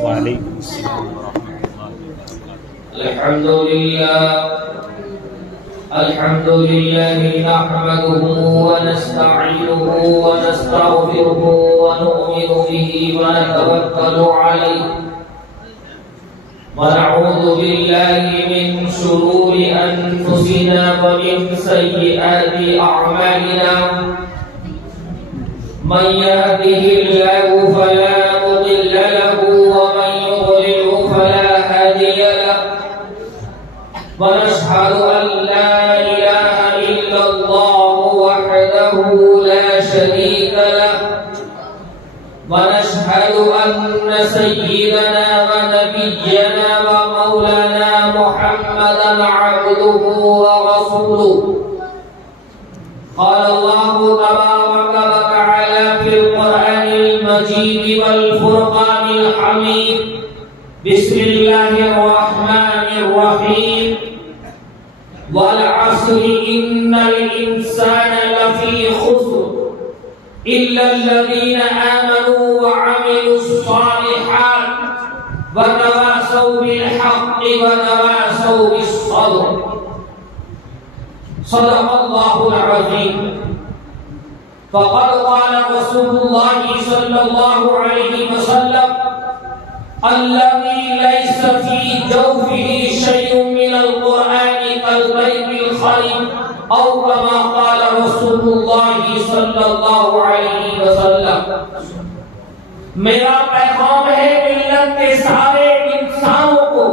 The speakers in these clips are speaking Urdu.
وعلیکم السلام ورحمۃ اللہ وبرکاتہ۔ الحمد لله نحمده ونستعينه ونستغفره ونؤمن به ونتوكل عليه ونعوذ بالله من شرور أنفسنا ومن سيئات أعمالنا من يهده الله فلا مضل له ومن يضلل فلا هادي له ونشهد أن لا إله إلا الله وحده لا شريك له ونشهد أن سيدنا ونبينا ومولانا محمدا عبده ورسوله قال الله تبارك وتعالى في القرآن المجيد والفرقان الحميد بسم الله الرحمن الرحيم والعصر إن الإنسان لفي خسر إلا الذين آمنوا وعملوا الصالحات وتواصوا بالحق وتواصوا بالصبر صدق الله العظيم فقد قال رسول الله صلى الله عليه وسلم الذي ليس في جوفه شيء من القرآن كالبيت الخريب أو كما قال رسول الله صلى الله عليه وسلم۔ میرا پیغام ہے ملت کے سارے انسانوں کو،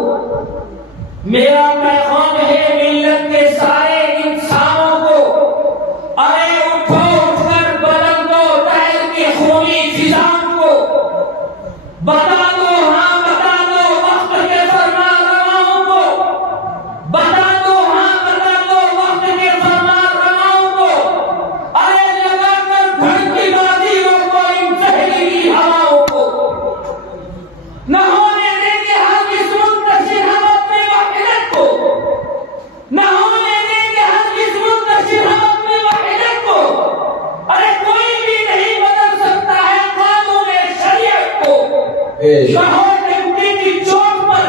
میرا پیغام ہے ملت کے سارے انسانوں کو، ارے اٹھو اٹھ کر بدل دو دہر کی خونی فضاؤں کو، بتا دو ہاں بتا دو وقت کے فرما رواؤں کو، بتا دو ہاں بتا دو وقت کے فرما رواؤں کو، ارے لگا کر دھڑکی بازی کو ان زہریلی ہواؤں کو، نہ ہونے دیں گے ہرگز منتشر ہم اپنے وحدت کو، نہ ہونے دیں گے ہرگز منتشر ہم اپنے وحدت کو، ارے کوئی بھی نہیں بدل سکتا ہے قانون شریعت کو، لاہور ڈیوٹی کی چوٹ پر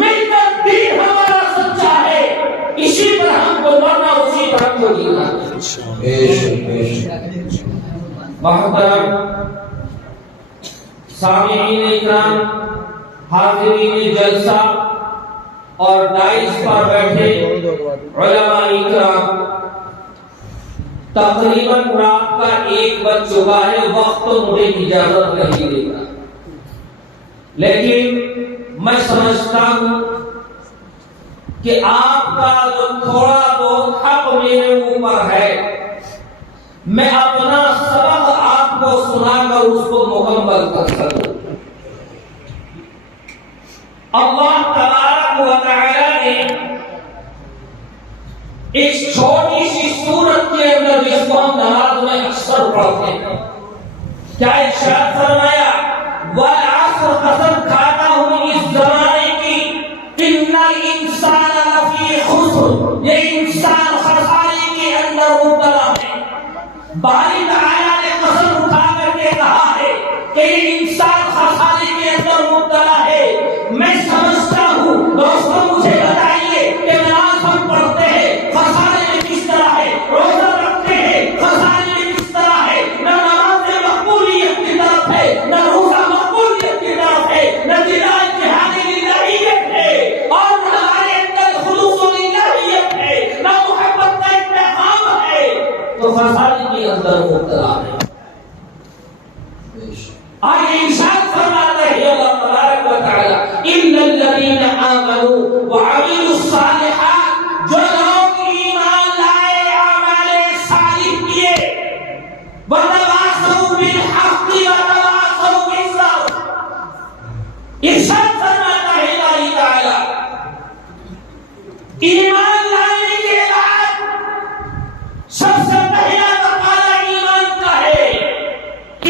مل کر دین ہمارا سچا ہے، اسی پر ہم کو مرنا اسی پر ہم کو جینا۔ محترم سامعین اکرام، حاضرین جلسہ اور ڈائس پر بیٹھے علماء اکرام، تقریباً رات کا 1 بج چکا ہے، وقت تو مجھے اجازت نہیں دیتا، لیکن میں سمجھتا ہوں کہ آپ کا جو تھوڑا بہت حق میرے اوپر ہے، میں اپنا سبق آپ کو سنا کر اس کو مکمل کر سکوں۔ اللہ تبارک و تعالی نے ایک چھوٹی سی سورت کے اندر جس کو ہم نماز میں اکثر پڑھتے ہیں، کیا ارشاد فرمایا؟ والعصر، قسم کھاتا ہوں اس زمانے کی، ان الانسان لفی خسر، یہ انسان خسارے کے اندر مبتلا ہے۔ باری تعالیٰ نے قسم اٹھا کر کے کہا ہے کہ یہ انسان خسارے کے اندر مبتلا ہے۔ میں سمجھتا ہوں دوستوں، مجھے بتائیے کہ نماز ہم پڑھتے ہیں خسارے میں کس طرح ہے، روزہ رکھتے ہیں خسارے میں کس طرح ہے، نہ نماز مقبولیت کی طرف ہے، نہ روزہ مقبولیت کی طرف ہے، نہ جہاد للہیت ہے، اور نہ ہمارے اندر خلوص للہیت ہے، نہ محبت کا ایک پیغام ہے، تو خسارے کے اندر مبتلا ہے۔ آگے ارشاد فرماتا ہے اللہ تبارک و تعالی ان الذین آمنوا وعملوا الصالحات، جو لوگ ایمان لائے، اعمال صالح کیے، وتواصوا بالحق وتواصوا بالصبر، ارشاد فرماتا ہے اللہ تعالی ایمان لانے کے بعد سب سے پہلا تقاضا ایمان کا ہے۔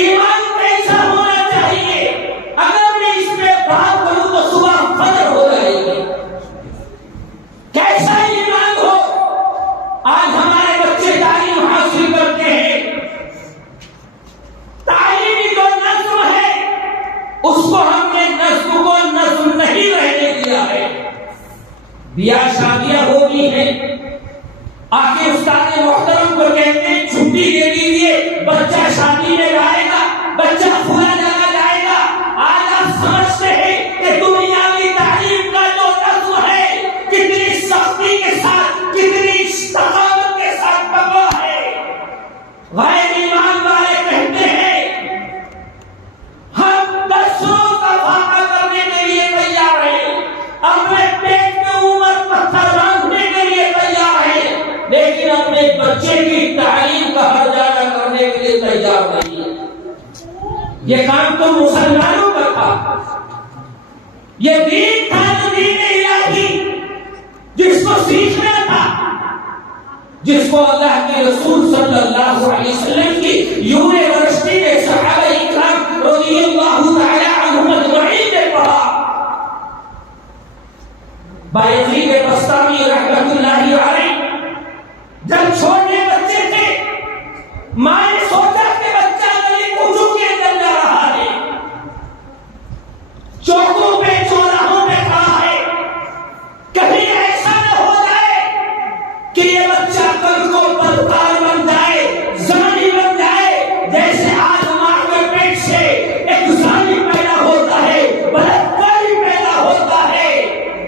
ایمان کیسا ہونا چاہیے؟ اگر میں اس پہ بات کروں تو صبح فجر ہو جائے گی۔ کیسا ایمان ہو؟ آج ہمارے بچے تعلیم حاصل کرتے ہیں، تعلیمی جو نظم ہے اس کو ہم نے نظم بیاہ شادیاں ہوتی ہیں، آخر استاد محترم کو کہتے ہیں چھٹی دے دیجیے، بچہ شادی میں جائے گا، بچہ کھلا جگہ جائے گا۔ آج آپ سمجھتے ہیں کہ دنیاوی تعلیم کا جو نظم ہے کتنی سختی کے ساتھ، کتنی ثقافت کے ساتھ پکا ہے۔ غیر ایمان والے کہتے ہیں ہم 10 روز کا فاقہ کرنے کے لیے تیار ہیں، اپنے پیٹ میں اوپر پتھر باندھنے کے لیے تیار ہیں، لیکن اپنے بچے کی تعلیم کا ہرجانہ کرنے کے لیے تیار نہیں ہے۔ یہ کام تو مسلمانوں کا تھا، یہ دین تھا جو دین الہی، جس کو سیکھنا تھا، جس کو اللہ کے رسول صلی اللہ علیہ وسلم کی یونیورسٹی میں صحابہ اکرام رضی اللہ تعالی عنہم اجمعین نے پڑھا۔ بایزید بسطامی رحمۃ اللہ علیہ جب چھوٹے بچے تھے، ماں نے سوچا کہ بچہ گلی کوچوں کے اندر جا رہا ہے، چوکوں پہ چوراہوں پہ کھڑا ہے، کہیں ایسا نہ ہو جائے کہ یہ بچہ کل کو بدکار بن جائے، زانی بن جائے، جیسے آج ماں کے پیٹ سے ایک زانی پیدا ہوتا ہے، بلاکاری پیدا ہوتا ہے،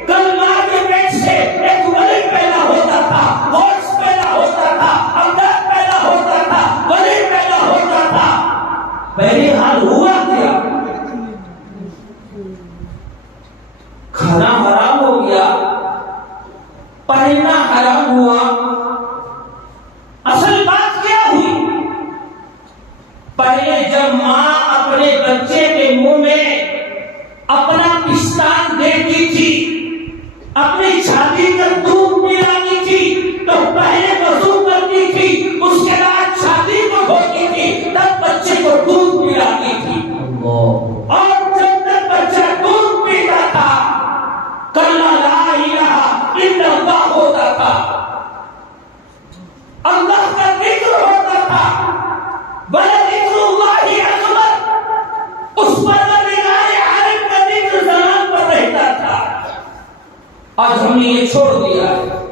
کل ماں کے پیٹ سے ایک ولی پیدا ہوتا تھا، غوث پیدا ہوتا تھا، امداد پیدا ہوتا تھا، ولی پیدا ہوتا تھا۔ پہلے حال ہوا کیا؟ کھانا حرام ہو گیا، پہننا حرام ہوا۔ اصل بات کیا ہوئی؟ پہلے جب ماں اپنے بچے کے منہ میں اپنا پستان دیتی تھی، اپنی چھاتی پر دودھ پلاتی تھی، تو پہلے وضو کرتی تھی، اس کے بعد چھاتی کو دھوتی تھی، تب بچے کو دودھ پلاتی تھی۔ اور جب تک بچہ دودھ پیتا تھا کلمہ لا الہ الا اللہ ہوتا تھا، اللہ کا ذکر ہوتا تھا، وَلَذِكْرُ اللَّهِ أَكْبَرُ، اس پروردگار عالم کا ذکر زبان پر رہتا تھا۔ آج ہم نے یہ چھوڑ دیا ہے،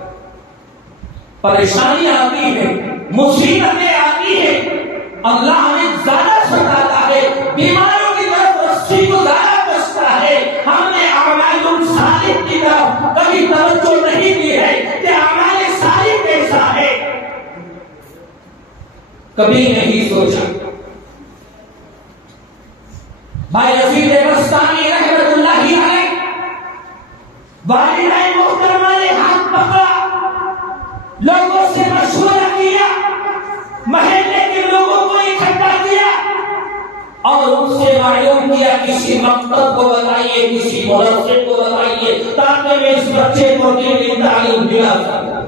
پریشانی آتی ہے، مصیبتیں آتی ہیں، اللہ ہمیں زیادہ ستاتا ہے، بیماروں کی طرف رسی کو زیادہ کستا ہے۔ ہم نے اعمال صالح کی طرف کبھی توجہ نہیں دی ہے کہ اعمال صالح کیسا ہے، کبھی نہیں سوچا۔ بایزید بسطامی رحمۃ اللہ علیہ والدین محترمہ نے ہاتھ پکڑا، لوگوں سے مشورہ کیا، محلے کے لوگوں کو اکٹھا کیا اور ان سے معلوم کیا کسی مکتب کو بتائیے، کسی مدرسے کو بتائیے تاکہ میں اس بچے کو دینی تعلیم دلا سکوں۔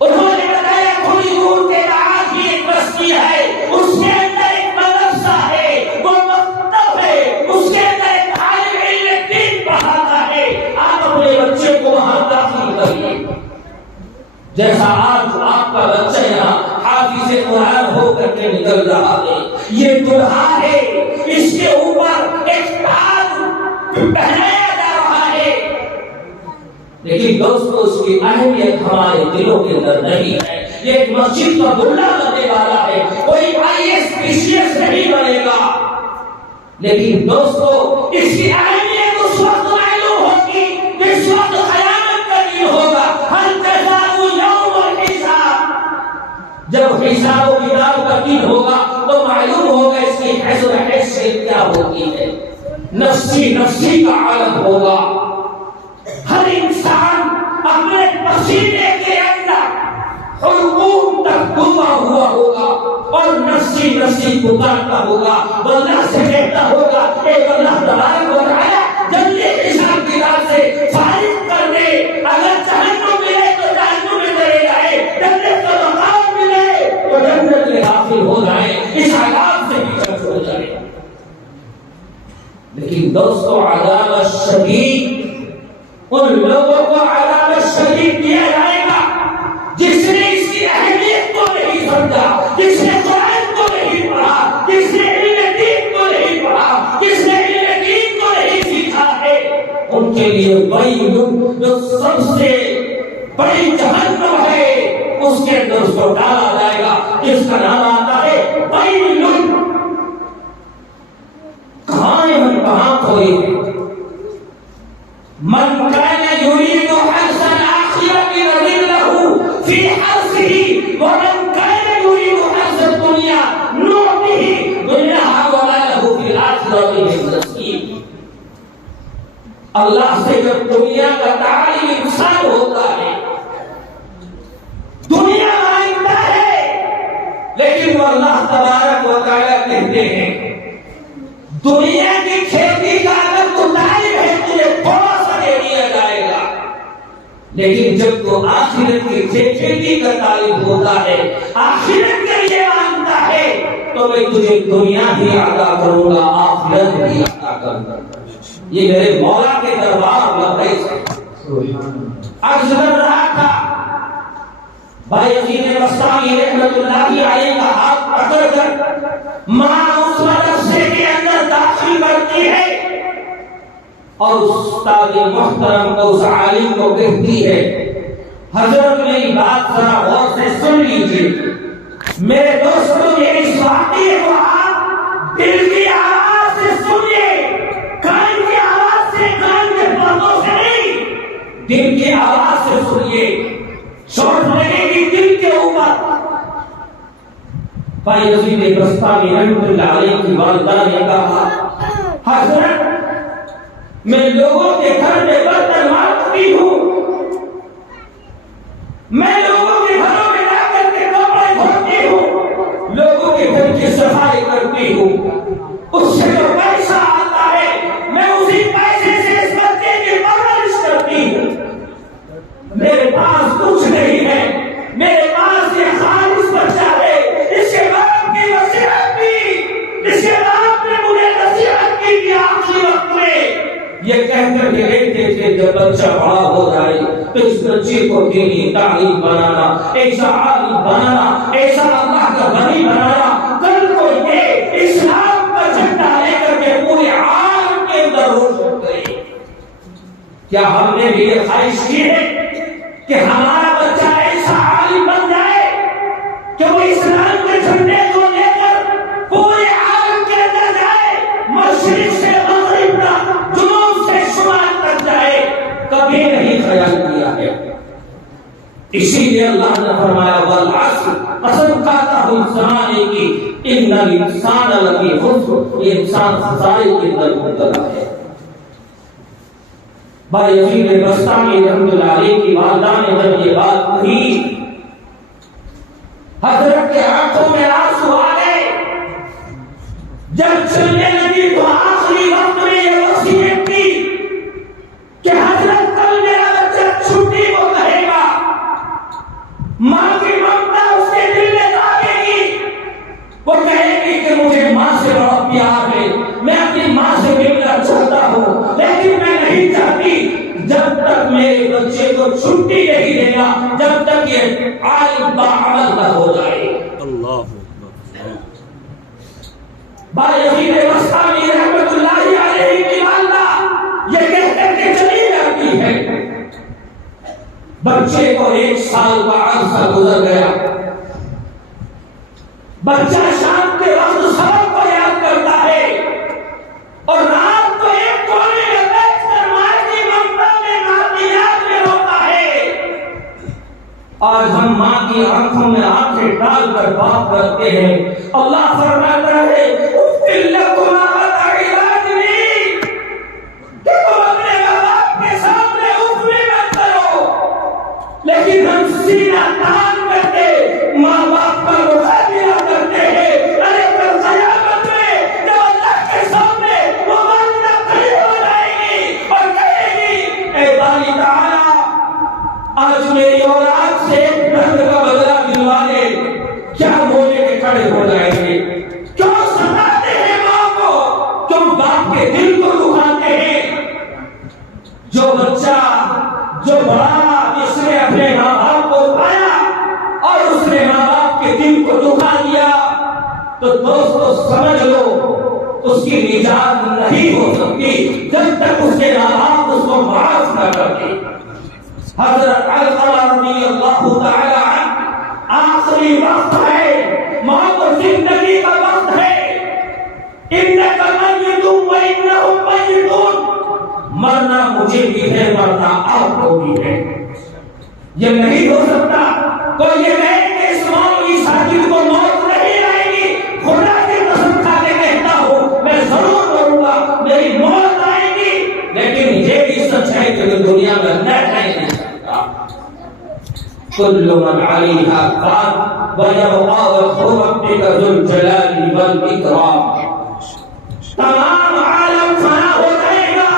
انہوں نے بتایا تھوڑی دور کے بعد ہی ایک بستی ہے، اس کے اندر ایک مدرسہ ہے، وہ مکتب ہے، اس کے اندر ایک عالم علم دین پڑھاتا ہے، آپ اپنے بچے کو وہاں داخل کریے۔ جیسا آج آپ کا بچہ یہاں حافظ قرآن ہو کر کے نکل رہا ہے، یہ دلہا ہے، اس کے اوپر ایک تاج پہنایا جا رہا ہے، لیکن دوستو اس کی اہمیت ہمارے دلوں کے اندر نہیں ہے۔ یہ ایک مسجد کا دلہا بننے والا ہے، کوئی IAS PCS نہیں بنے گا، لیکن دوستو اس کی اہمیت اس وقت معلوم ہوگی جس وقت قیامت کا دن ہوگا، ہل جزاء یوم الحساب، جب حساب و کتاب کا دن ہوگا تو معلوم ہوگا اس کی حیثیت کیا ہوتی ہے، نفسی نفسی کا عالم ہوگا۔ ہر انسان اپنے پسینے کے اندر حلقوم تک ڈوبا ہوا ہوگا اور نفسی نفسی پکارتا ہوگا، اللہ سے کہتا ہوگا اے اللہ تبارک و تعالی جلدی حساب کتاب سے فارغ کر دے، اگر جہنم ملے تو جہنم میں چلے جائے، جنت کا مقام ملے تو جنت میں داخل ہو جائے، اس عذاب سے بھی ہو جائے۔ لیکن دوستو عذاب شدید ان لوگوں کو عذاب شدید دیا جائے گا جس نے اس کی اہمیت کو نہیں سمجھا، جس نے قرآن کو نہیں پڑھا، جس نے علم دین کو نہیں پڑھا، جس نے علم دین کو نہیں سیکھا ہے، ان کے لیے ویل، جو سب سے بڑی جہنم ہے اس کے اندر اس کو ڈالا جائے گا، جس کا نام آتا ہے ویل۔ کہاں کوئی من كان يريد حرث الآخرة نزد له في حرثه ومن كان يريد حرث الدنيا نؤته منها وما له في الآخرة من نصيب۔ اللہ سے جب دنیا کا تعلق انسان ہوتا ہے، دنیا مانگتا ہے، لیکن وہ اللہ تبارک و تعالیٰ کہتے ہیں دنیا کی کھیتی کا اگر تو طالب ہے تجھے تھوڑا سا دے دیا جائے گا، لیکن جب تو آخرت کی کھیتی کا طالب ہوتا ہے، آخرت کے لیے مانگتا ہے، تو میں تجھے دنیا بھی عطا کروں گا، آخرت بھی عطا کروں گا۔ یہ میرے مولا کے دربار لبیک ہے۔ عرض کر رہا تھا بھائی یزید بستامی رحمت اللہ علیہ کا ہاتھ پکڑ کر ماں اس مدرسے کے اندر داخل کرتی ہے اور استاد محترم کو، اس عالم کو کہتی ہے حضرت میری بات ذرا غور سے سن لیجیے، میرے دوستوں یہ اس واقعے کو آپ دل کی آواز سے سنیے، کان کی آواز سے، کان کے پردوں سے نہیں، دل کی آواز سے سنیے، چوٹ لگے گی دل کے اوپر۔ بھائی یزید بستامی رحمۃ اللہ علیہ کی والدہ نے کہا حضرت میں لوگوں کے گھر میں برتن مانجتی ہوں، میں لوگوں کے گھروں میں جا کر کے کپڑے دھوتی ہوں، لوگوں کے گھر کی صفائی کرتی ہوں، اس سے جو پیسہ آتا ہے میں اسی پیسے سے اس بچے کی پرورش کرتی ہوں، میرے پاس کچھ نہیں ہے، میرے پاس یہ خالص بچہ ہے، اس کے باپ کی نصیحت کی، اس کے باپ نے مجھے نصیحت کی کہ آخری وقت میں یہ کہہ کر کے رہتے تھے جب بچہ بڑا ہو جائے تو اس بچے کو دینی تعلیم بنانا، ایسا عالم بنانا، ایسا اللہ کا غنی بنانا، کل کو یہ اسلام کا جھنڈا لے کر کے پورے عالم کے اندر روشن کرے۔ کیا ہم نے بھی یہ خواہش کی ہے کہ ہمارا بچہ ایسا عالم بن جائے کہ وہ اسلام کے جھنڈے کو لے کر پورے عالم کے اندر جائے، مشرق سے مغرب تک، جنوب سے شمال تک جائے؟ کبھی نہیں خیال کیا ہے۔ اسی لیے اللہ نے فرمایا والعصر، قسم کھاتا ہوں زمانے کی، ان الانسان لفی خسر، یہ انسان خسارے کے اندر مبتلا ہے۔ بھائی یزید بستامی رحمۃ اللہ علیہ کی والدہ نے جب یہ بات کہی، حضرت کے آنکھوں میں آنسو آ گئے۔ جب چلنے لگی تو آخری وقت میں یہ وصیت کی کہ حضرت کل میرا بچہ چھٹی کو کہے گا، ماں کی ممتا اس کے دل میں جاگے گی، وہ کہے گی کہ مجھے ماں سے بڑا پیار ہے، میں اپنی ماں سے ملنا چاہتا ہوں، لیکن میں نہیں چاہتی جب تک میرے بچے کو چھٹی نہیں دے گا، جب تک یہ عالم باعمل نہ ہو جائے۔ اللہ بھائی یزید بستامی رحمۃ اللہ علیہ کی والدہ یہ کہہ کر کے چلی جاتی ہے۔ بچے کو 1 سال کا عرصہ گزر گیا، بچہ شام کے وقت سبق کو یاد کرتا ہے اور رات کو ایک کونے میں بیٹھ کر ماں کی ممتا میں، ماں کی یاد میں روتا ہے۔ آج ہم ماں کی آنکھوں میں آنکھیں ڈال کر بات کرتے ہیں، اللہ فرماتا ہے اُفِّ لَكُمَا وَتَعِبَادِنِي، کہ تم اپنے باپ کے سامنے اف بھی مت کرو، لیکن ہم سینہ تان کر کے ماں باپ کا مقابلہ کرتے ہیں۔ ارے کل قیامت میں جب اللہ کے سامنے وہ والدہ کھڑی ہو جائے گی اور کہے گی اے باری تعالیٰ آج میری اولاد سے ایک ڈنڈ کا بدلہ دلوا دے، کیا بولے کے کھڑے ہو جائیں گے؟ کیوں ستاتے ہیں ماں کو، کیوں باپ کے دل کو دکھاتے ہیں؟ جو بچہ، جو بڑا جس نے اپنے ماں باپ کو پایا اور اس نے ماں باپ کے دل کو دکھا دیا، تو دوستو سمجھ لو اس کی نجات نہیں ہو سکتی جب تک اس کے ماں باپ اس کو کو معاف نہ کر دے۔ حضرت علقمہ رضی اللہ تعالی عنہ آخری وقت ہے، موت اور زندگی کا وقت ہے۔ انک میت و انہم میتون، مرنا مجھے بھی ہے، مرنا آپ کو بھی ہے۔ یہ نہیں ہو سکتا کوئی یہ کہے کہ اس مولوی ساجد کو موت نہیں آئے گی۔ خدا کی قسم کھا کے کہتا ہوں میں ضرور مروں گا، میری موت آئے گی، لیکن یہ بھی سچ ہے کہ دنیا میں نہ نہیں سکتا۔ کل من علیہا فان ویبقى وجہ ربک ذو الجلال والاکرام۔ تمام عالم فنا ہو جائے گا،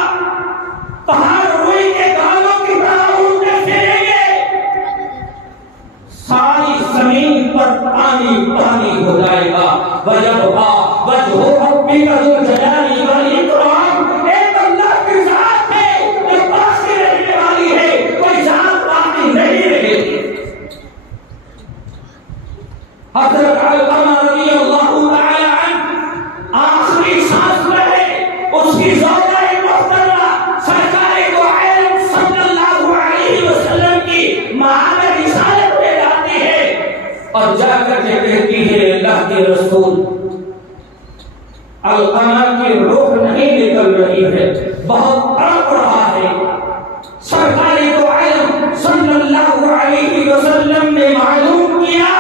پہاڑ روئی کے گالوں کی طرح اڑتے پھریں گے، ساری زمین پر پانی پانی ہو جائے گا۔ وَيَبْقَى وَجْهُ رَبِّكَ ذُو الْجَلَالِ وَالْإِكْرَامِ، ایک اللہ کی ذات ہے جو باقی رہنے والی ہے، کوئی ذات باقی نہیں رہے گی۔ حضرت علقمہ رضی اللہ تعالی عنہ آخری سانس میں ہے، اس کی زوجہ محترمہ سرکار دو عالم صلی اللہ علیہ وسلم کی معاد رسالت میں جاتی ہے اور جا کر کے کہتی ہے اللہ کے رسول، علقمہ کی روح نہیں نکل رہی ہے، بہت تڑپ رہا ہے۔ سرکار دو عالم صلی اللہ علیہ وسلم نے معلوم کیا،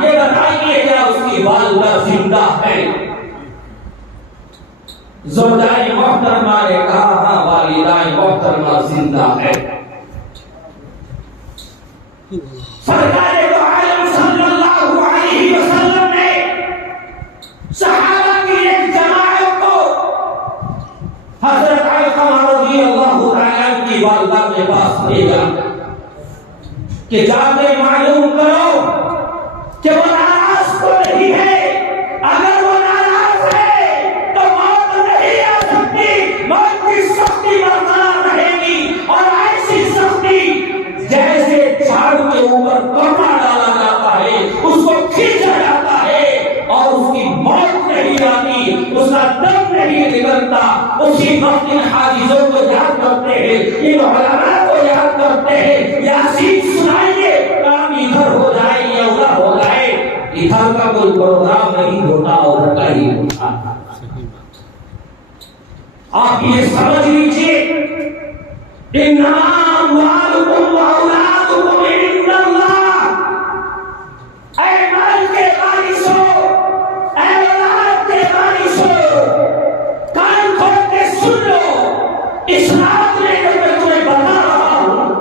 یہ بتائیے کیا اس کی والدہ زندہ ہے؟ زوجہ محترمہ نے کہا ہاں والدہ محترمہ زندہ ہے۔ سرکار دو عالم صلی اللہ علیہ وسلم نے صحابہ کی ایک جماعت کو حضرت علقمہ رضی اللہ تعالی کی والدہ کے پاس بھیجا کہ جا کے معلوم کرو کہ وہ ناراض تو نہیں ہے، اگر وہ ناراض ہے تو موت نہیں آ سکتی، موت کی سختی برقرار رہے گی، اور ایسی سختی جیسے جھاڑو کے اوپر کپڑا ڈالا جاتا ہے اس کو کھینچا جاتا ہے اور اس کی موت نہیں آتی، اس کا دم نہیں نکلتا۔ اسی وقت ان حافظوں کو یاد کرتے ہیں، ان علماء کو یاد کرتے ہیں، یاسین سنائیے، کام ادھر ہو جائے یا ادھر ہو جائے، ادھر کا کوئی پروگرام نہیں ہوتا، ادھر کا ہی ہوتا۔ آپ یہ سمجھ لیجیے، انما اموالکم واولادکم عند اللہ، اے مال کے وارثوں، اے اولاد کے وارثوں، کان کھول کے سن لو، اس رات میں جب میں تمہیں بتا رہا ہوں،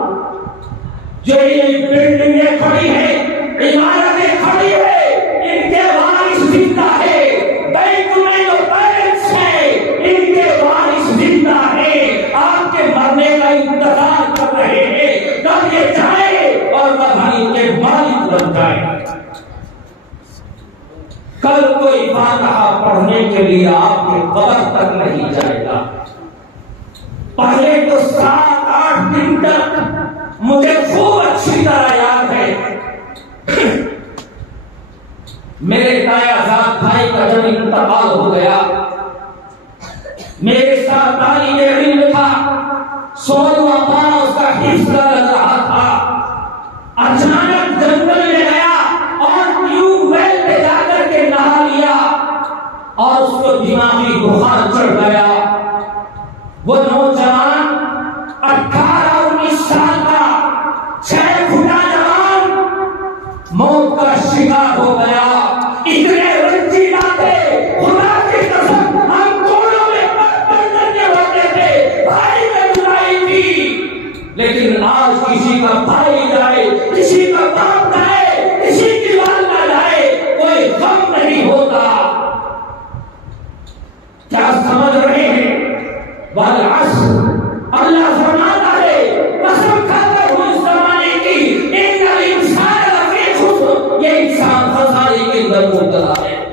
جو یہ بلڈنگیں کھڑی ہیں، عمارتیں کھڑی ہیں، ان کے وارث زندہ ہے، بینک میں جو بیلنس ہے ان کے وارث زندہ ہے، آپ کے مرنے کا انتظار کر رہے ہیں، کب یہ جائے اور کب ان کے مالک بن جائے۔ کل کوئی فاتحہ پڑھنے کے لیے آپ کے قبر تک نہیں جائے گا، پہلے تو 7-8 دن تک مجھے خوب اچھی طرح یاد ہے، میرے تایا زاد بھائی کا جب انتقال ہو گیا، میرے ساتھ طالب علم تھا، سولہواں پارہ اس کا حفظ لگ رہا تھا، اچانک جنگل میں گیا اور ٹیوب ویل پہ جا کر کے نہا لیا اور اس کو دماغی بخار چڑھ گیا۔ وہ نوجوان 18-19 سال کا 6 فٹا جوان موت کا شکار ہو گیا۔ اتنے رنجی باتیں، خدا کی قسم ہم کوڑوں میں پڑ کر کے ہوتے تھے، بھائی میں لڑائی تھی، لیکن آج کسی کا بھائی جائے، کسی کا باپ جائے، کسی کی والدہ جائے، کوئی غم نہیں ہوتا۔ کیا سمجھ رہے ہیں؟ والعصر، اللہ فرماتا ہے قسم کھا کر اس زمانے کی، ان الانسان لفی خسر، یہ انسان خسارے کے اندر مبتلا ہے۔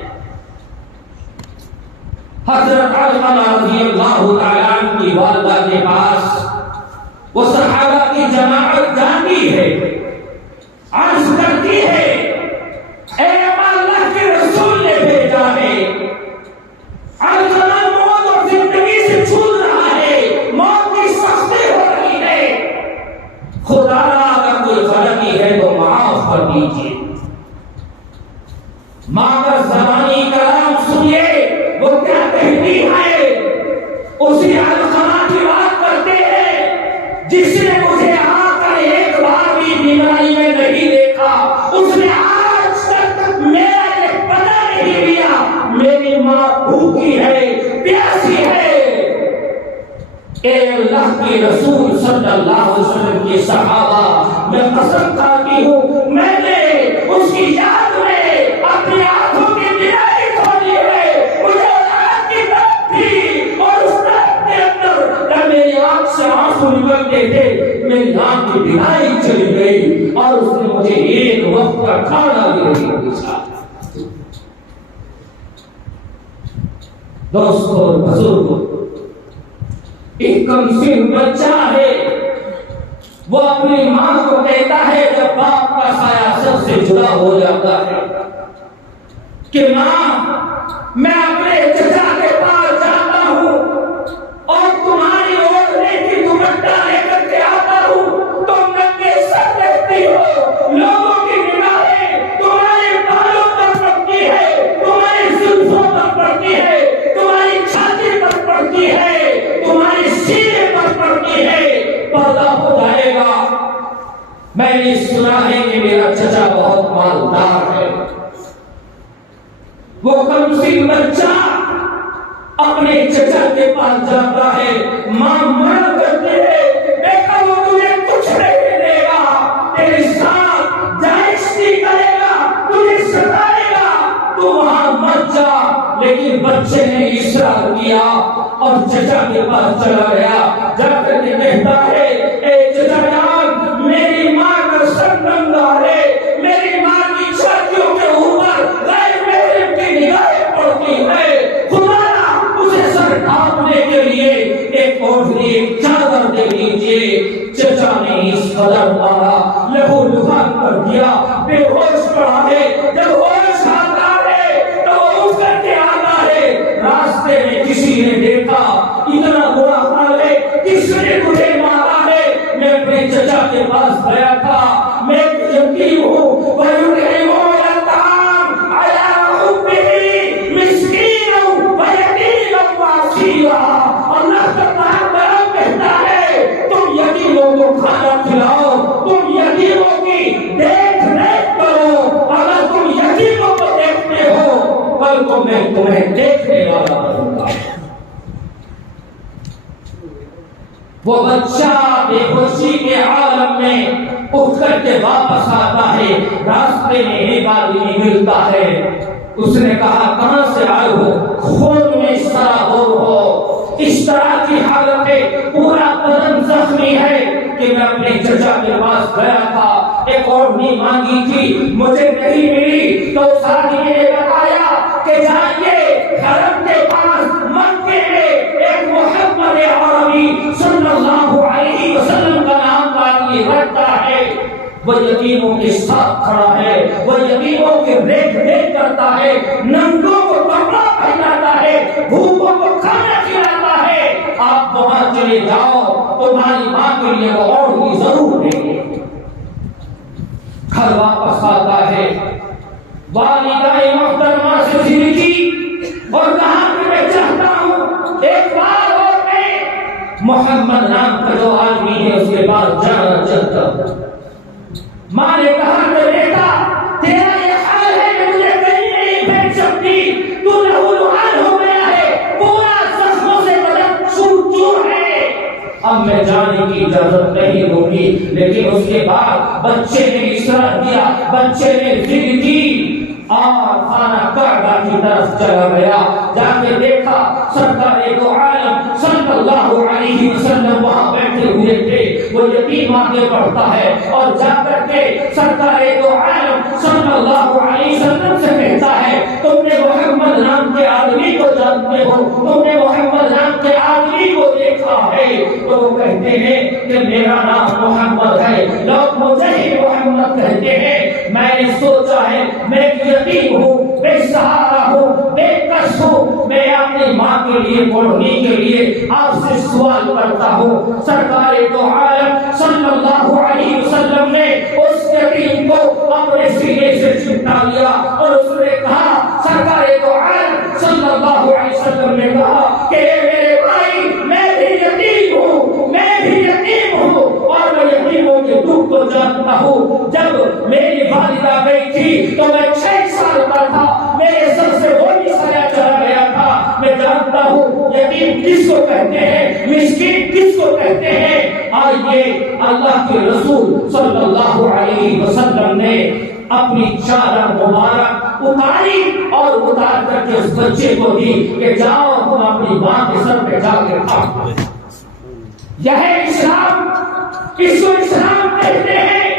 حضرت علقمہ رضی اللہ تعالیٰ عنہ کی والدہ کے پاس وہ صحابہ کی جماعت جاتی ہے، عرض کرتی ہے اے اما اللہ کے رسول نے بھیجا ہے، علقمہ موت اور زندگی سے چھوٹ رہا ہے، اسی علقمہ کی بات کرتے ہیں جس نے مجھے آ کر ایک بار بھی بیماری میں نہیں دیکھا، اس نے آج تک میرا یہ پتہ نہیں لیا میری ماں بھوکی ہے پیاسی ہے۔ اے اللہ کے رسول صلی اللہ علیہ وسلم کے صحابہ، میں قسم کھاتی ہوں میں نے اس کی یاد میں اپنی آنکھوں کی بینائی کھولی ہے، مجھے رات کی رات تھی اور اس رات کے اندر جب میری آنکھ سے آنسو نکلتے تھے میری آنکھ کی بینائی چلی گئی اور اس نے مجھے ایک وقت کا کھانا بھی نہیں پوچھا۔ دوستو اور بزرگوں، ایک کمسن بچہ ہے، وہ اپنی ماں کو کہتا ہے جب باپ کا سایہ سب سے جدا ہو جاتا ہے کہ ماں میں اپنے چچا کے پاس جاتا ہوں اور تمہاری اوڑھنے کی دوپٹہ لے کر کے آتا ہوں، تم ننگے سر دیکھتی ہو، لوگوں کی نگاہیں تمہارے بالوں پر پڑتی ہے، تمہاری زلفوں پر پڑتی ہے، تمہاری چھاتی پر پڑتی ہے، تمہارے سینے پر پڑتی ہے، پردہ ہو جائے گا۔ میں نے سنا ہے کہ میرا چچا بہت مالدار ہے۔ وہ کمسن بچہ اپنے چچا کے پاس جاتا ہے، ماں منع کرتی ہے، بیٹا وہ تجھے کچھ نہیں دے گا، تیرے ساتھ جائشتی کرے گا، تجھے ستائے گا، تو وہاں مت جا۔ لیکن بچے نے اصرار کیا اور چچا کے پاس چلا گیا، جا کر کے کہتا ہے اے چچا جان میری ماں کا سر ننگا ہے، میری ماں کی چھاتیوں کے اوپر غیر محرم کی نگاہیں پڑتی ہے، خدا اسے سر ڈھانپنے کے لیے ایک اوڑھنی ایک چادر دے دیجیے۔ چچا نے اس قدر مارا، لہو لہان کر دیا، بے ہوش پڑا ہے، جب ہوش آتا ہے تو وہ اٹھ کر کے آتا ہے، راستے میں کسی نے دیکھا اتنا برا حال ہے، کس نے تجھے مارا ہے؟ میں اپنے چچا کے پاس گیا تھا، میں یتیم ہوں، وَيُطْعِمُونَ الطَّعَامَ عَلَىٰ حُبِّهِ مِسْكِینًا وَیَتِیمًا وَاسِیرًا۔ اللہ کا پیغمبر کہتا ہے تم یتیموں کو کھانا کھلاؤ، تم یتیموں کی دیکھ ریکھ کرو، اگر تم یتیموں کو دیکھتے ہو کل کو میں تمہیں دیکھنے والا بنوں گا۔ وہ بچہ بے ہوشی کے عالم میں اٹھ کر کے واپس آتا ہے، راستے میں ایک آدمی ملتا ہے، اس نے کہا کہاں سے آئے ہو؟ خون میں سرابور ہو، اس طرح کی حالت ہے، پورا بدن زخمی ہے کہ میں اپنے چچا کے پاس گیا تھا، ایک اوڑھنی مانگی تھی مجھے نہیں ملی، تو اس آدمی نے بتایا کہ جائیے حرم کے پاس مکے میں ایک محمد عربی صلی اللہ علیہ وسلم کا نام کا آدمی رہتا ہے، وہ یتیموں کے ساتھ کھڑا ہے، وہ یتیموں کی دیکھ ریکھ کرتا ہے، ننگوں کو کپڑا پہناتا ہے، بھوکوں کو کھانا کھلاتا ہے، آپ وہاں چلے جاؤ تمہاری ماں کے لیے وہ اوڑھنی ضرور دیں گے۔ گھر واپس آتا ہے، والدہ محترمہ سے زندگی اور کہا کہ میں چاہتا ہوں ایک بار اور میں محمد نام کا جو آدمی ہے اس کے پاس جانا چاہتا ہوں۔ ماں نے کہا کہ بیٹا تیرا یہ حال ہے کہ تجھے کہیں نہیں بھیج سکتی، تو لہو لہان ہو گیا ہے، پورا زخموں سے بدن چور چور ہے، اب میں جانے کی اجازت نہیں ہوگی۔ لیکن اس کے بعد بچے نے اصرار کیا، بچے نے ضد کی اور خانہ کعبہ کی طرف چلا گیا، جا کے دیکھا سرکار دو عالم صلی اللہ علیہ وسلم وہاں بیٹھے ہوئے تھے، وہ یتیم آگے بڑھتا ہے اور جا کر کے سرکار دو عالم صلی اللہ علیہ وسلم سے کہتا ہے تم نے محمد نام کے آدمی کو جانتے ہو، تم نے محمد نام کے آدمی کو دیکھا ہے؟ تو وہ کہتے ہیں کہ میرا نام محمد ہے، لوگ مجھے ہی محمد کہتے ہیں، میں نے سوچا ہے میں یتیم ہوں، بے سہارا ہوں، بے کس ہوں، میں اپنی ماں کے لیے پڑھنے کے لیے آپ سے سوال کرتا ہوں۔ سرکار دو عالم صلی اللہ علیہ وسلم نے اس یتیم کو اپنے سینے سے چمٹا لیا اور اس نے کہا، سرکار دو عالم صلی اللہ علیہ وسلم نے کہا کہ اے میرے بھائی میں جانتا ہوں جب میری والدہ گئی تھی تو میں 6 سال کا تھا، میرے سر سے وہی سایہ چلا گیا تھا۔ میں جانتا ہوں یتیم کس کو کہتے ہیں، مسکین کس کو کہتے ہیں۔ آئیے اللہ کے رسول صلی اللہ علیہ وسلم نے اپنی چادر مبارک اتاری اور اتار کر کے اس بچے کو دی کہ جاؤ تم اپنی ماں کے سر پہ جا کے کھاؤ۔ یہ ہے اسلام، اس کو اسلام کہتے ہیں۔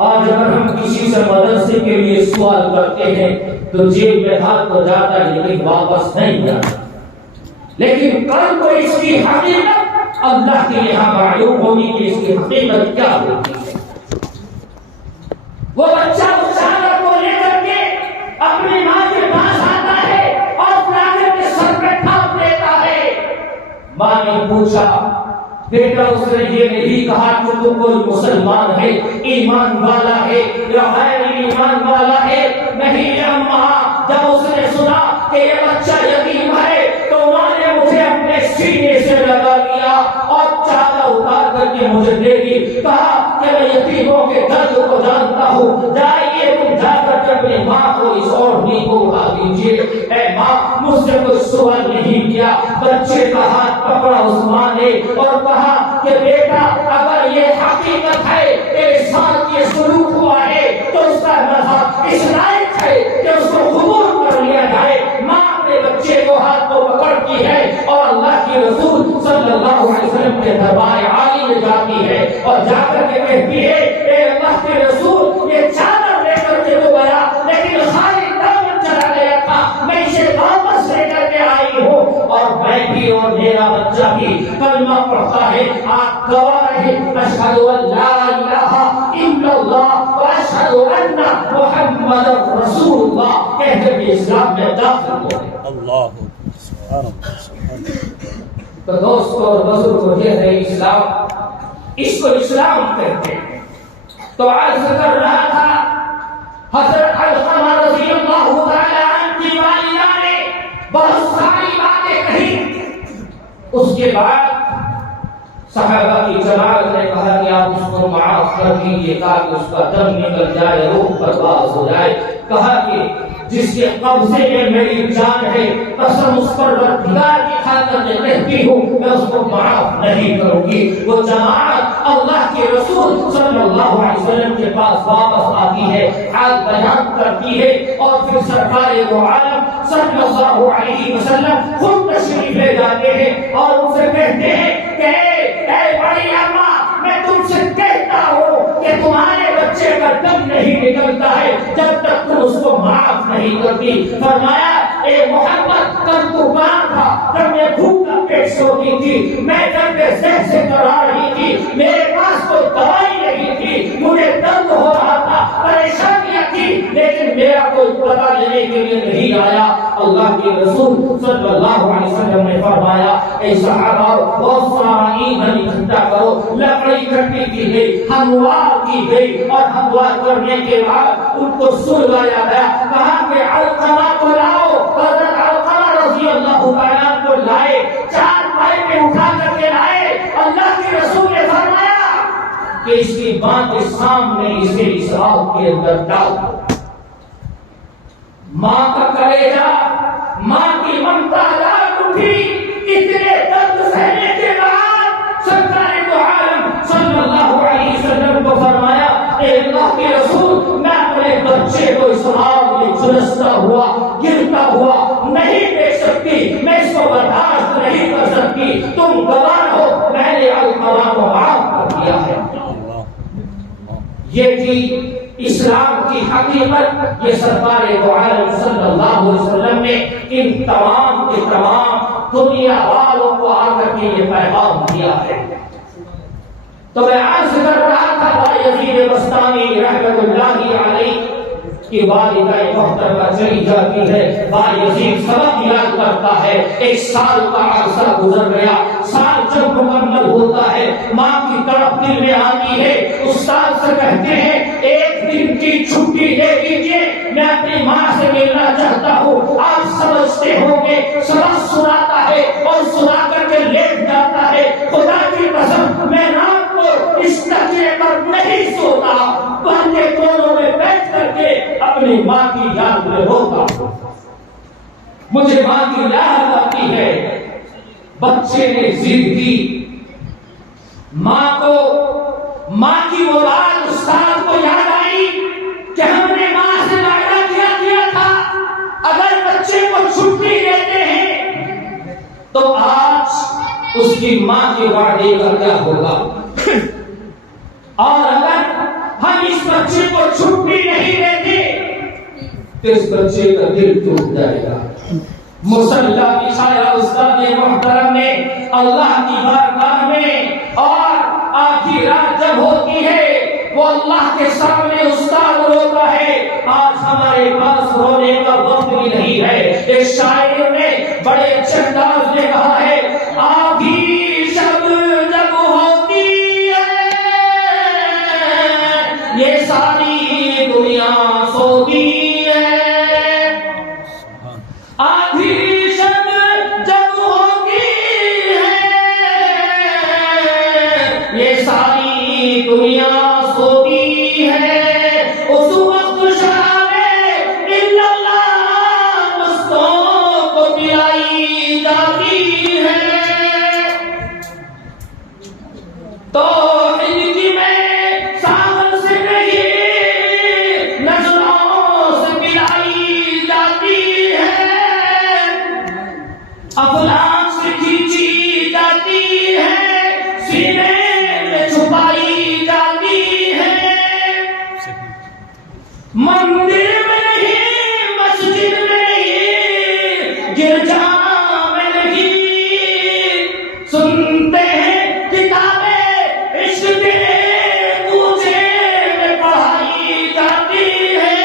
آج اگر ہم کسی سے مدرسے کے لیے سوال کرتے ہیں تو جیب میں ہاتھ تو جاتا ہے لیکن واپس نہیں جاتا، لیکن کل کو اس کی حقیقت اللہ کے یہاں معلوم ہوگی کہ اس کی حقیقت کیا ہوتی ہے۔ وہ بچہ اس چادر کو لے کر کے اپنی ماں کے پاس آتا ہے اور لاکر کے سر پہ ٹھاپ دیتا ہے۔ ماں نے پوچھا بیٹا، اس نے یہ نہیں کہا کہ تو کوئی مسلمان ہے، ایمان والا ہے یا غیر ایمان والا ہے، نہیں اماں۔ جب اس نے سنا کہ یہ بچہ یتیم ہے تو ماں نے مجھے اپنے سینے سے لگا لیا اور چادر اتار کر کے مجھے دے دی، کہا کہ میں یتیموں کے درد کو جانتا ہوں، جائیے تم جا کر کے اپنی ماں کو اس اوڑھنی کو اٹھا دیجیے۔ اے ماں، مجھ سے کوئی سوال نہیں کیا، بچے کا ہاتھ پکڑا اس ماں نے اور کہا کہ بیٹا اگر یہ حقیقت ہے تیرے ساتھ یہ سلوک ہوا ہے تو اس کا مذہب اس لائق ہے کہ اس کو قبول کر لیا جائے۔ ماں اپنے بچے کو ہاتھ کو پکڑتی ہے اور اللہ کے رسول صلی اللہ علیہ وسلم کے دربار عالی میں جاتی ہے اور جا کر کے کہتی ہے اے اللہ کے رسول، یہ چادر لے کر کے تو گیا لیکن خالی دامن چلا گیا تھا، میں اسے واپس لے کر کے آئی ہوں اور میں بھی اور میرا بچہ بھی کلمہ پڑھتا ہے۔ آپ گواہ رہے، اشہد ان لا الہ الا اللہ و اشہد ان محمد رسول اللہ کہہ کر کے اسلام میں داخل ہوئے۔ اللہ سبحان اللہ۔ تو دوستو اور بزرگوں، یہ ہے اسلام، اس کو اسلام کہتے ہیں۔ تو عرض کر رہا تھا حضرت علقمہ رضی اللہ تعالی عنہ کی والدہ نے بہت ساری باتیں کہی۔ اس کے بعد صحابہ کی جماعت نے کہا کہ آپ اس کو معاف کر دیجیے تاکہ اس کا دم نکل جائے، روح پرواز ہو جائے۔ کہا کہ جس کے قبضے میں میری جان ہے، قسم اس پروردگار کی خاطر میں کہتی ہوں میں اس کو معاف نہیں کروں گی۔ وہ جماعت اللہ کے رسول صلی اللہ علیہ وسلم کے پاس واپس آتی ہے، حال بیان کرتی ہے اور پھر سرکار دو عالم صلی اللہ علیہ وسلم خود تشریف لے جاتے ہیں اور ان سے کہتے ہیں کہ اے بڑی اماں، میں تم سے کہتا ہوں کہ تمہارے بچے کا دم نہیں نکلتا ہے جب تک تم اس کو معاف نہیں کرتی۔ فرمایا اے محمد، کل تو کہاں تھا جب میں بھوکا پیٹ سوتی تھی، میں جب زہر سے کرا رہی تھی، میرے پاس کوئی دوائی نہیں تھی، مجھے درد ہو رہا تھا، پریشانیاں تھی، لیکن میرا کوئی پتہ لینے کے لیے نہیں آیا۔ اللہ کے رسول صلی اللہ علیہ وسلم نے فرمایا اے صحابہ، بہت سارا ایندھن اکٹھا کرو۔ لکڑی اکٹھی کی گئی، ہموار کی گئی اور ہموار کرنے کے بعد ان کو سلگایا گیا۔ کہا کہ علقمہ کو لاؤ۔ حضرت علقمہ رضی اللہ تعالیٰ کو لائے، 4 پائے پہ اٹھا کر کے لائے۔ اللہ کے رسول نے فرمایا کہ اس کی ماں کے سامنے اسے اس آگ کے اندر ڈال دو۔ ماں کا کلیجہ، ماں کی ممتا جاگ اٹھی۔ اتنے درد سہنے کے بعد سرکار دو عالم صلی اللہ علیہ وسلم کو فرمایا اے اللہ کے رسول، میں اپنے بچے کو اس آگ میں جھلستا ہوا، گرتا ہوا نہیں دیکھ سکتی، میں اس کو برداشت نہیں کر سکتی، تم گواہ ہو میں نے علقمہ کو معاف کر دیا ہے۔ یہ تھی اسلام کی حقیقت۔ یہ سرکار دو عالم صلی اللہ علیہ وسلم نے ان تمام کے تمام دنیا والوں کو آ کر کے یہ پیغام دیا ہے۔ تو میں عرض کر رہا تھا بایزید بستامی رحمۃ اللہ علیہ کی والدہ محترمہ چلی جاتی ہے، بایزید سبق یاد کرتا ہے۔ 1 سال کا عرصہ گزر گیا، سال جب مکمل ہوتا ہے ماں کی طرف دل میں آتی ہے، استاد سے کہتے ہیں 1 دن کی چھٹی دے دیجیے، میں اپنی ماں سے ملنا چاہتا ہوں۔ آپ سمجھتے ہوں گے سبق سناتا ہے اور سنا کر کے لیٹ جاتا ہے۔ خدا کی قسم میں رات کو اس تکیے پر نہیں سوتا اپنی ماں کی یاد میں روتا ہوں، مجھے ماں کی یاد آتی ہے۔ بچے نے ضد کی، ماں کی وہ بات استاد کو یاد آئی کہ ہم نے ماں سے وعدہ کیا تھا اگر بچے کو چھٹی دیتے ہیں تو آج اس کی ماں کے وعدے کا کیا ہوگا، اور اگر ہم اس بچے کو چھٹی نہیں دیتے تو اس بچے کا دل ٹوٹ جائے گا۔ مصلی بچھایا استاد محترم نے اللہ کی بارگاہ میں، اور آدھی رات جب ہوتی ہے وہ اللہ کے سامنے استاد روتا ہے۔ آج ہمارے پاس رونے کا وقت بھی نہیں ہے۔ ایک شاعر نے بڑے اچھے انداز میں کہا ہے، آدھی شب جب ہوتی ہے یہ ساری دنیا سوتی ہے، آدھی شب جب ہوتی ہے یہ ساری دنیا سوتی ہے، اس وقت شراب اللہ مستوں کو پلائی جاتی ہے، تو ہندی میں ساغر سے نہیں نظروں سے پلائی جاتی ہے، افلاک سے کھینچی جاتی ہے، سینے میں چھپائی جاتی ہے، مندر میں نہیں مسجد میں نہیں گرجا میں نہیں، سنتے ہیں کتابیں عشق کے کوچے میں پڑھائی جاتی ہے۔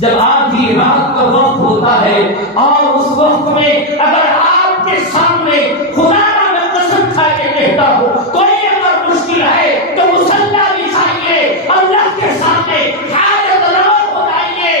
جب آدھی رات کا وقت ہوتا ہے اور اس وقت میں اگر آپ کے سامنے خدا میں قسم کھا کے کہتا ہوں کوئی اگر مشکل ہے تو مصلی بچھائیے، اللہ کے سامنے حاجت روا ہو جائیے،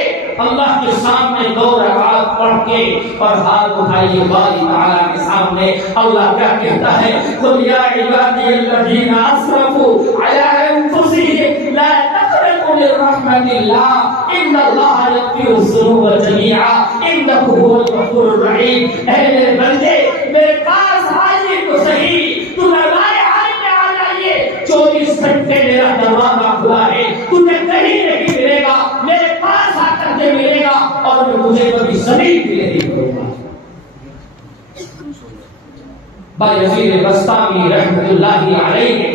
اللہ کے سامنے 2 رکعات پڑھ کے اور ہاتھ اٹھائیے باری تعالیٰ کے سامنے۔ اللہ کیا کہتا ہے، قل یا عبادی الذین اسرفوا علی انفسہم لا تقنطوا من رحمت اللہ ان اللہ یغفر الذنوب جميعا انہ هو الغفور الرحیم۔ اے میرے بندے میرے پاس آئیے تو صحیح، تم ہمارے حال میں آ جائیے، 24 گھنٹے میرا دروازہ کھلا ہے، تمہیں کہیں نہیں ملے گا، میرے پاس آ کر کے ملے گا، اور میں تجھے کبھی زمین بھی نہیں کروں گا۔ بایزید بستامی رحمت اللہ علیہ نے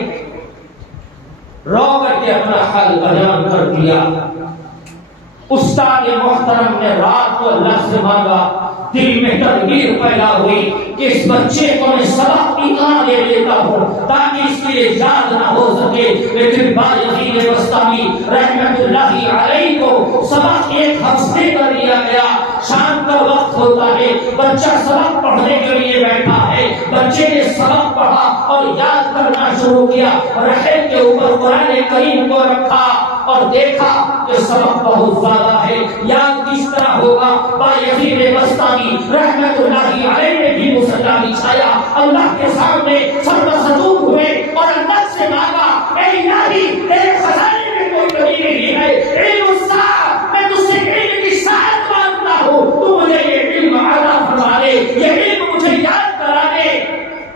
رو کر کے اپنا حال بیان کر دیا۔ استاد محترم نے رات کو اللہ سے مانگا، دل میں تدبیر پیدا ہوئی کہ اس بچے کو میں سبق اتنا دے دیتا ہوں تاکہ اس کے لیے یاد نہ ہو سکے، لیکن بایزید بستامی رحمت اللہ علیہ کو سبق ایک ہفتے کا دیا گیا۔ شام کا وقت ہوتا ہے، بچہ سبق پڑھنے کے لیے بیٹھا ہے، بچے نے سبق پڑھا اور یاد کرنا شروع کیا، رحم کے اوپر قرآن کریم کو رکھا اور دیکھا کہ سبق بہت زیادہ ہے، یاد کس طرح ہوگا۔ بایزید بستامی رحمت اللہ علیہ نے بھی مصلی بچھایا، اللہ کے سامنے سرمسدود ہوئے اور اللہ سے مانگا، اے الہی تیرے خزانے میں کوئی کمی نہیں ہے، علم الساعہ، میں تجھ سے علم کی ساعت مانگتا ہوں، تو مجھے یہ علم عطا فرما دے، یہ علم مجھے یاد کرا دے۔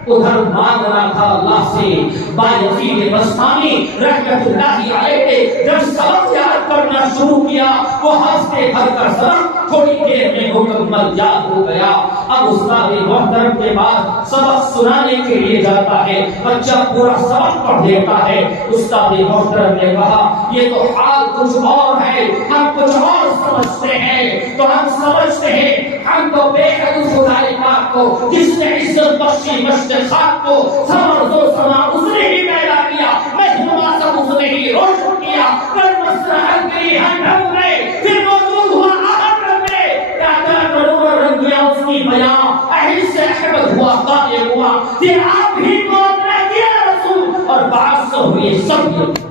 ادھر مانگنا تھا اللہ سے۔ بایزید بستامی رحمت اللہ علیہ نے جب سبق یاد کرنا شروع کیا، وہ ہفتے بھر کا سبق تھوڑی دیر میں مکمل یاد ہو گیا۔ اب استاد محترم کے بعد سبق سنانے کے لیے جاتا ہے، بچہ پورا سبق پڑھ دیتا ہے۔ استاد محترم نے کہا یہ تو حال کچھ اور ہے، ہم کچھ اور سمجھتے ہیں، تو ہم سمجھتے ہیں ہم تو بے حد خدائے پاک کو جس نے عزت بخشی مشت خاک کو سمرز و سما اس نے ہی پیدا کیا، مہما سب اس نے ہی روشن کیا، پر مسرحت گئی ہم ڈھونگے پھر موجود ہوا آہر میں کیا کیا کروں رنگ گیا اس کی بیان، اہل سے احمد ہوا قائم ہوا، پھر آپ ہی کو اپنا کیا رسول اور بعض سے ہوئے سب یہ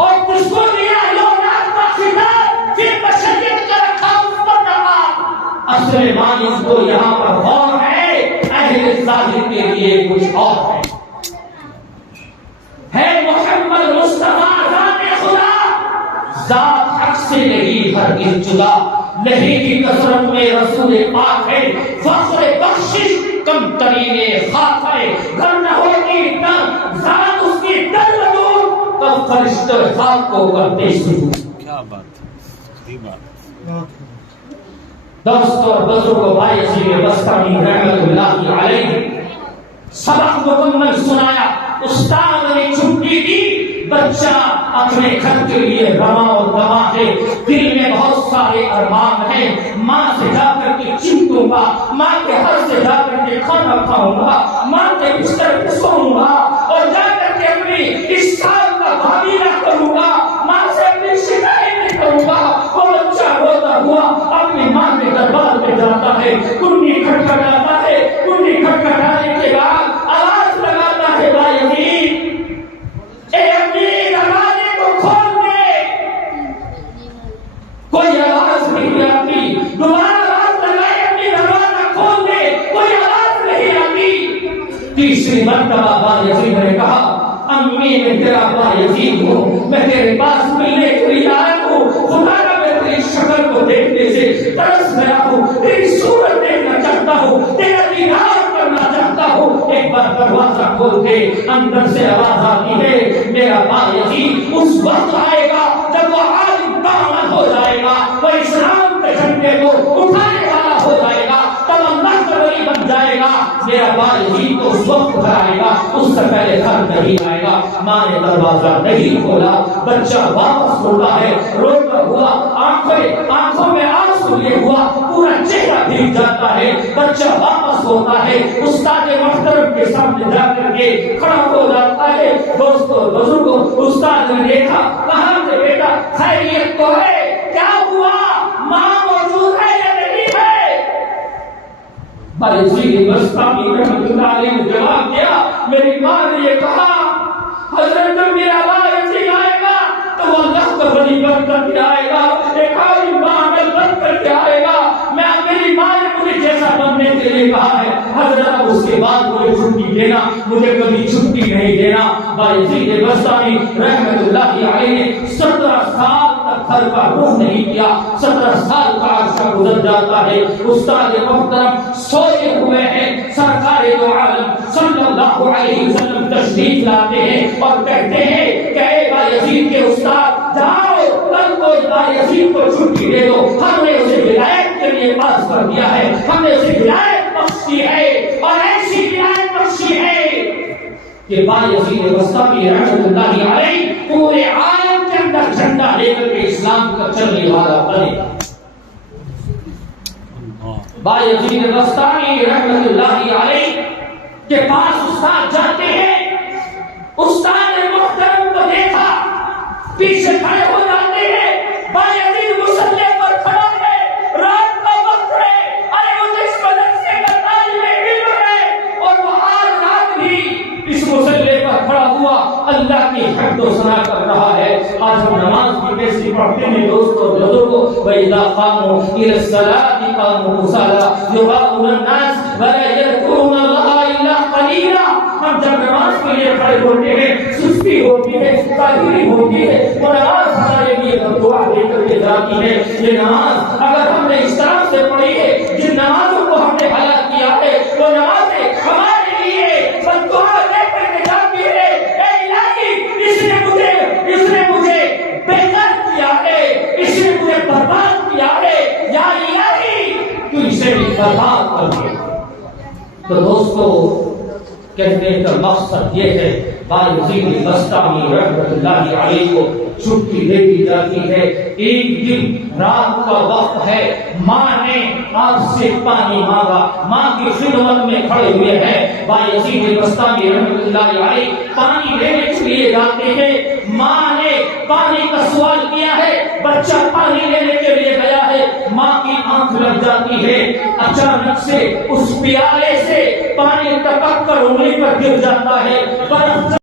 اور کس کو دیا لوگات کا خطاب، پھر بشریت کا رکھا اس پر نقاب۔ اصل معنی اس کو یہاں پر غور ہے، اہل ظاہر کے لیے کچھ اور ہے محمد مصطفیٰ ذات خدا ذات حق سے نہیں ہرگز جدا، نہیں کی کثرت میں رسول پاک ہے، فخر بخشش کم ترین خاک ہے، گر نہ ہوگی ذات اس کی در دور تب فرشتے خاک کو کرتے سجود۔ کیا بات ہے، بات دوستو اور بزرگوں، بھائی عزیز بستانی رحمت اللہ علیہ سبق مکمل سنایا، استاد نے چھٹی دی، بچہ اپنے گھر کے لیے رواں اور دواں ہے، دل میں بہت سارے ارمان ہیں، ماں سے جا کر کے چمٹوں گا، ماں کے ہر سے جا کر کے کھانا کھاؤں گا، ماں کے بستر پہ سوؤں گا، اور جا کر کے اپنی اس سال کا بھابیلا کروں گا، ماں سے اپنی شکایت کروں گا۔ وہ بچہ روتا ہوا اپنی ماں کے دربار پہ جاتا ہے، کنڈی کھٹکھٹاتا ہے، کنڈی کھٹکھٹانے کے بعد آواز لگاتا ہے، بھائی امین اے امی دروازے کو کھول دے، کوئی آواز نہیں آتی، دوبارہ آواز لگائے امی دروازہ کھول دے، کوئی آواز نہیں آتی۔ تیسری مرتبہ بھائی یزید نے کہا، امی میں تیرا بھائی یزید ہوں، میں تیرے پاس ملنے کے لیے آیا ہوں، خدا کا میں تیری شکل کو دیکھنے سے ترس گیا ہوں، تیری صورت دیکھنا چاہتا ہوں، تیرا دیدار کرنا چاہتا ہوں۔ ایک بار دروازہ کھول کے اندر سے آواز آتی ہے، میرا بھائی یزید اس وقت آئے گا جب وہ عالم کامل ہو جائے گا، وہ اسلام کے جھنڈے کو اٹھانے والا ہو جائے گا، تب اللہ کا ولی بن جائے گا۔ میرا بھائی یزید تو اس وقت گھر آئے گا، اس سے پہلے گھر نہیں آئے گا۔ ماں نے دروازہ نہیں کھولا، بچہ واپس ہوتا ہے، روتا ہوا، آنکھوں میں آنسو لیے ہوا، پورا چہرہ بھیگ جاتا ہے، بچہ واپس ہوتا ہے، استاد محترم کے سامنے جا کر کے کھڑا ہو جاتا ہے۔ دوستو بزرگوں، استاد نے دیکھا، کہاں سے بیٹا خیریت تو ہے، کیا ہوا، ماں موجود ہے یا نہیں ہے؟ بھائی جی بستانی رحمت اللہ علیہ نے جواب دیا، میری ماں نے یہ کہا، حضرت جب میرا بھائی ایسے آئے گا تو وہ اللہ کا ولی بن کر کے آئے گا، ایک عالم عامل بن کر کے آئے گا۔ میری ماں نے مجھے جیسا بننے کے لیے کہا ہے، حضرت اس کے بعد مجھے چھٹی دینا، مجھے کبھی چھٹی نہیں دینا۔ بھائی جی بستانی رحمت اللہ علیہ نے 17 سال تک گھر کا رخ نہیں کیا، 17 سال کا عرصہ گزر جاتا ہے، استاد محترم سوئے ہوئے ہیں، سرکار دو عالم صلی اللہ علیہ وسلم تشریف لاتے ہیں اور کہتے ہیں کہ اے بایزید کے استاد جاؤ، کل کو بایزید کو چھٹی دے دو، ہم نے اسے ولایت کے لیے پاس کر دیا ہے، ہم نے اسے ولایت بخشی ہے، اور ایسی ولایت بخشی ہے کہ بایزید بستامی رحمت اللہ علیہ پورے عالم کے اندر جھنڈا لے کر کے اسلام کا چلنے والا بنے۔ بایزید بستامی رحمت اللہ علیہ کے پاس استاد جاتے ہیں، استاد نے محترم کو دیکھا، پیچھے کھڑے ہو جاتے ہیں، بایزید مصلی پر کھڑا ہے، رات کا وقت ہے، ارے وہ اس مدرسے کا طالب علم ہے، اور وہ آج رات بھی اس مصلی پر کھڑا ہوا اللہ کی حمد و ثنا کر رہا ہے۔ آج ہم نماز کی کیسی پڑھتے ہیں دوستو بزرگوں، وَإِذَا قَامُوا إِلَى الصَّلَاةِ قَامُوا كُسَالَىٰ يُرَاءُونَ النَّاسَ وَلَا يَذْكُرُونَ اللَّهَ إِلَّا قَلِيلًا۔ ہم جب نماز کے لیے کھڑے ہوتے ہیں، سستی ہوتی ہے، کاہلی ہوتی ہے، وہ نماز ہمارے لیے دعا دے کر کے جاتی ہے۔ یہ نماز اگر ہم نے اس طرح سے پڑھی ہے، جن نمازوں کو ہم نے حیا کیا ہے، وہ نمازیں ہمارے لیے بددعا دے کر کے جاتی ہے، اے الہی اس نے مجھے بےکار کیا ہے، اس نے مجھے برباد کیا ہے، یا الہی تو اسے بھی برباد کر دے۔ تو دوستو کہنے کا مقصد یہ ہے، بایزید بستامی رحمت اللہ علیہ کو چھٹی دے دی جاتی ہے۔ ایک دن رات کا وقت ہے، ماں نے آپ سے پانی مانگا، ماں کی خدمت میں کھڑے ہوئے ہیں، بایزید بستامی رحمت اللہ علیہ پانی لینے کے لیے جاتے ہیں، ماں نے پانی کا سوال کیا ہے، بچہ پانی لینے کے لیے گیا ہے، ماں کی آنکھ لگ جاتی ہے، اچانک سے اس پیالے سے پانی ٹپک کر انگلی پر گر جاتا ہے، برف